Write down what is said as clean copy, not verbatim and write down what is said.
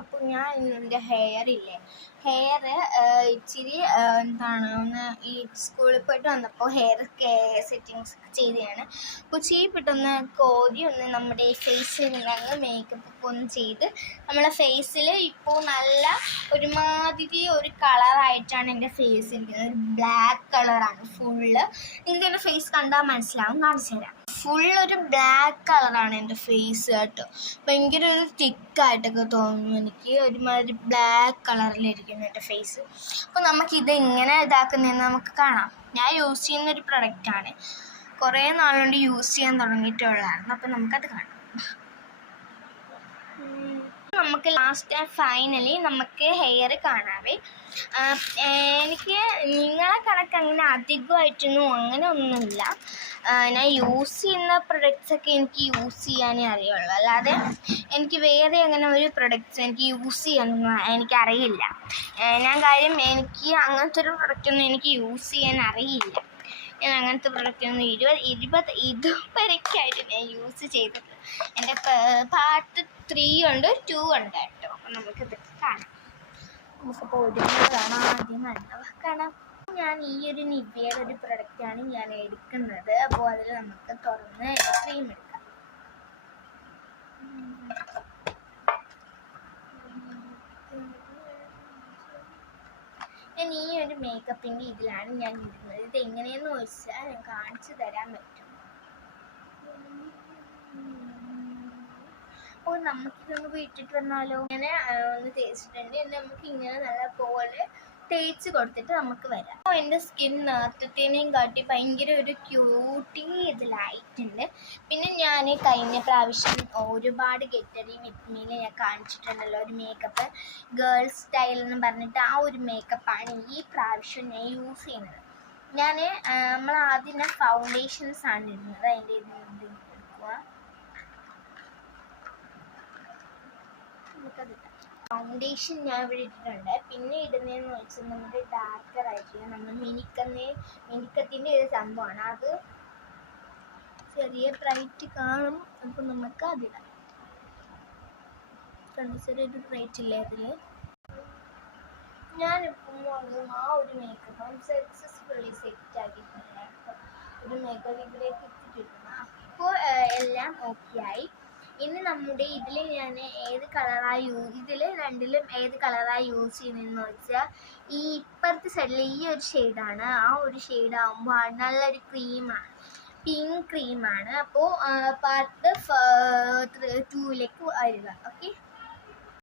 അപ്പോൾ ഞാൻ എൻ്റെ ഹെയർ ഇച്ചിരി എന്താണ് ഒന്ന് ഈ സ്കൂളിൽ പോയിട്ട് വന്നപ്പോൾ ഹെയർ സെറ്റിങ്സ് ചെയ്തതാണ്. അപ്പോൾ പെട്ടെന്ന് കോരി ഒന്ന് നമ്മുടെ ഈ ഫേസിൽ അങ്ങ് മേക്കപ്പ് ഒക്കെ ഒന്ന് ചെയ്ത് നമ്മളെ ഫേസിൽ ഇപ്പോൾ നല്ല ഒരുമാതിരി ഒരു കളറായിട്ടാണ് എൻ്റെ ഫേസ് ഇരിക്കുന്നത്. ബ്ലാക്ക് കളറാണ് ഫുള്ള്. നിങ്ങൾക്ക് എൻ്റെ ഫേസ് കണ്ടാൽ മനസ്സിലാവും, കാണിച്ചു തരാം. ഫുൾ ഒരു ബ്ലാക്ക് കളറാണ് എൻ്റെ ഫേസ് കേട്ടോ. ഭയങ്കര ഒരു തിക്കായിട്ടൊക്കെ തോന്നുന്നു എനിക്ക്. ഒരുമാതിരി ബ്ലാക്ക് കളറിലിരിക്കുന്നു എൻ്റെ ഫേസ്. അപ്പോൾ നമുക്കിത് ഇങ്ങനെ ഇതാക്കുന്നതെന്ന് നമുക്ക് കാണാം. ഞാൻ യൂസ് ചെയ്യുന്നൊരു പ്രൊഡക്റ്റാണ്, കുറേ നാളുകൊണ്ട് യൂസ് ചെയ്യാൻ തുടങ്ങിയിട്ടുള്ളതാണ്. അപ്പോൾ നമുക്കത് കാണാം. നമുക്ക് ലാസ്റ്റ് ഫൈനലി നമുക്ക് ഹെയർ കാണാവേ. എനിക്ക് നിങ്ങളെ കണക്ക് അങ്ങനെ അധികമായിട്ടൊന്നും അങ്ങനെ ഒന്നുമില്ല. ഞാൻ യൂസ് ചെയ്യുന്ന പ്രൊഡക്ട്സൊക്കെ എനിക്ക് യൂസ് ചെയ്യാനേ അറിയുള്ളൂ, അല്ലാതെ എനിക്ക് വേറെ അങ്ങനെ ഒരു പ്രൊഡക്ട്സ് എനിക്ക് യൂസ് ചെയ്യാനൊന്നും എനിക്കറിയില്ല. കാര്യം എനിക്ക് അങ്ങനത്തെ ഒരു പ്രൊഡക്റ്റൊന്നും എനിക്ക് യൂസ് ചെയ്യാൻ അറിയില്ല. ഞാൻ അങ്ങനത്തെ പ്രൊഡക്റ്റൊന്നും ഇതുവരെക്കായിട്ട് ഞാൻ യൂസ് ചെയ്തിട്ട്. എൻ്റെ പാർട്ട് 3 ഉണ്ട്, 2 ഉണ്ട് കേട്ടോ. അപ്പം നമുക്കിത് കാണാം. നമുക്കിപ്പോൾ ഒരുപാടാണ് ആദ്യം കാണാം. ഞാൻ ഈ ഒരു നിവ്യയുടെ ഒരു പ്രൊഡക്റ്റാണ് ഞാൻ എടുക്കുന്നത്. അപ്പോൾ അതിൽ നമുക്ക് തുറന്ന് ക്രീം എടുക്കാം. ഞാൻ ഈ ഒരു മേക്കപ്പിൻ്റെ ഇതിലാണ് ഞാൻ ഇടുന്നത്. ഇത് എങ്ങനെയെന്ന് ചോദിച്ചാൽ ഞാൻ കാണിച്ചു തരാൻ പറ്റും. അപ്പോൾ നമുക്കിതൊന്ന് വീട്ടിട്ട് വന്നാലോ. ഇങ്ങനെ ഒന്ന് തേച്ചിട്ടുണ്ട്. നമുക്ക് ഇങ്ങനെ നല്ല പോലെ തേച്ച് കൊടുത്തിട്ട് നമുക്ക് വരാം. അപ്പോൾ എൻ്റെ സ്കിൻ നേരത്തേനേയും കാട്ടി ഭയങ്കര ഒരു ക്യൂട്ടി ഇതിലായിട്ടുണ്ട്. പിന്നെ ഞാൻ കഴിഞ്ഞ പ്രാവശ്യം ഒരുപാട് ഗെറ്ററി വിറ്റ്മീൽ ഞാൻ കാണിച്ചിട്ടുണ്ടല്ലോ, ഒരു മേക്കപ്പ് ഗേൾസ് സ്റ്റൈൽ എന്ന് പറഞ്ഞിട്ട്. ആ ഒരു മേക്കപ്പാണ് ഈ പ്രാവശ്യം ഞാൻ യൂസ് ചെയ്യുന്നത്. നമ്മൾ ആദ്യം ഫൗണ്ടേഷൻസ് ആണ് ഇടുന്നത്. അതിൻ്റെ ഇത് എടുക്കുക. ഫൗണ്ടേഷൻ ഞാൻ ഇവിടെ ഇട്ടിട്ടുണ്ട്. പിന്നെ ഇടുന്നതെന്ന് വെച്ചാൽ നമ്മുടെ ഡാർക്കർ ആയിട്ടുള്ള നമ്മൾ മിനിക്കത്തിൻ്റെ ഒരു സംഭവമാണ്. അത് ചെറിയ ബ്രൈറ്റ് കാണും. അപ്പോൾ നമുക്ക് അതിടാം. ചെറിയൊരു ബ്രൈറ്റ് ഇല്ലേ അതിൽ. ഞാനിപ്പോൾ ആ ഒരു മേക്കപ്പ് സക്സസ്ഫുള്ളി സെറ്റ് ആക്കിയിട്ടുണ്ട്. ഒരു മേക്കപ്പ് ഇതിലേക്ക് ഇട്ടിട്ടുണ്ട്. അപ്പോൾ എല്ലാം ഓക്കെ ആയി. ഇനി നമ്മുടെ ഇതിൽ ഞാൻ രണ്ടിലും ഏത് കളറായി യൂസ് ചെയ്യുന്നതെന്ന് വെച്ചാൽ ഈ ഇപ്പുറത്തെ സൈഡിൽ ഈ ഒരു ഷെയ്ഡാണ്. ആ ഒരു ഷെയ്ഡാകുമ്പോൾ നല്ലൊരു ക്രീമാണ്, പിങ്ക് ക്രീമാണ്. അപ്പോൾ പാർട്ട് 2ലേക്ക് വരിക. ഓക്കെ.